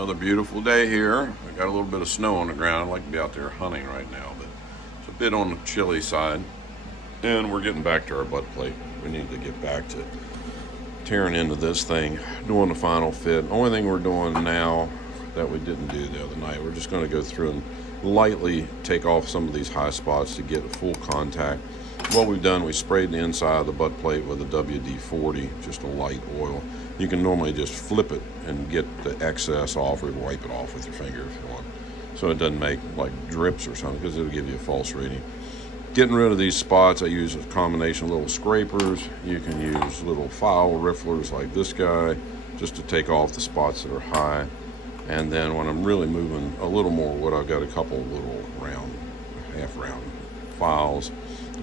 Another beautiful day here. I got a little bit of snow on the ground. I'd like to be out there hunting right now, but it's a bit on the chilly side. And we're getting back to our butt plate. We need to get back to tearing into this thing, doing the final fit. The only thing we're doing now that we didn't do the other night, we're just going to go through and lightly take off some of these high spots to get a full contact. What we've done, we sprayed the inside of the butt plate with a WD-40, just a light oil. You can normally just flip it and get the excess off, or wipe it off with your finger if you want, so it doesn't make like drips or something, because it'll give you a false reading. Getting rid of these spots, I use a combination of little scrapers. You can use little file rifflers like this guy just to take off the spots that are high. And then when I'm really moving a little more wood, I've got a couple little round, half round files,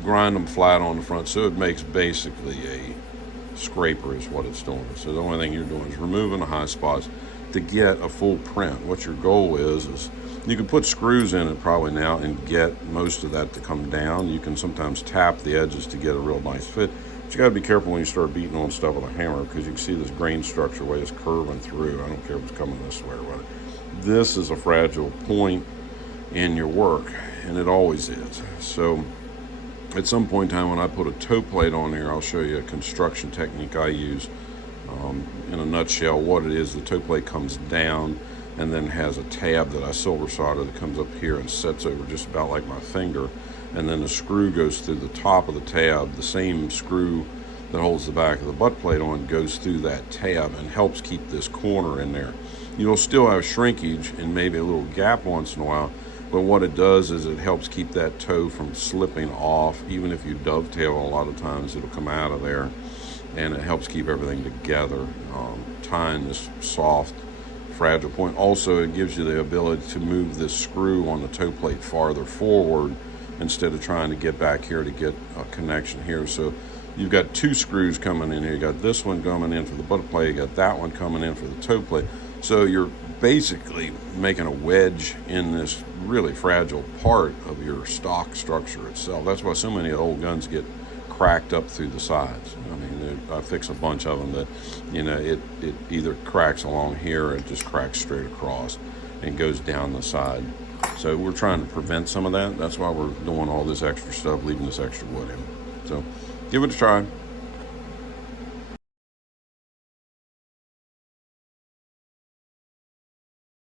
grind them flat on the front, so it makes basically a scraper is what it's doing. So the only thing you're doing is removing the high spots to get a full print. What your goal is you can put screws in it probably now and get most of that to come down. You can sometimes tap the edges to get a real nice fit, but you got to be careful when you start beating on stuff with a hammer, because you can see this grain structure way it's curving through. I don't care if it's coming this way or what. This is a fragile point in your work, and it always is. So at some point in time, when I put a toe plate on here, I'll show you a construction technique I use. In a nutshell, what it is, the toe plate comes down and then has a tab that I silver solder that comes up here and sets over just about like my finger, and then the screw goes through the top of the tab. The same screw that holds the back of the butt plate on goes through that tab and helps keep this corner in there. You'll still have shrinkage and maybe a little gap once in a while, but what it does is it helps keep that toe from slipping off. Even if you dovetail, a lot of times it'll come out of there, and it helps keep everything together, tying this soft, fragile point. Also, it gives you the ability to move this screw on the toe plate farther forward instead of trying to get back here to get a connection here. So you've got two screws coming in here. You got this one coming in for the butt plate, you got that one coming in for the toe plate. So you're basically making a wedge in this really fragile part of your stock structure itself. That's why so many old guns get cracked up through the sides. I mean, I fix a bunch of them that, you know, it either cracks along here or it just cracks straight across and goes down the side. So we're trying to prevent some of that. That's why we're doing all this extra stuff, leaving this extra wood in. So give it a try.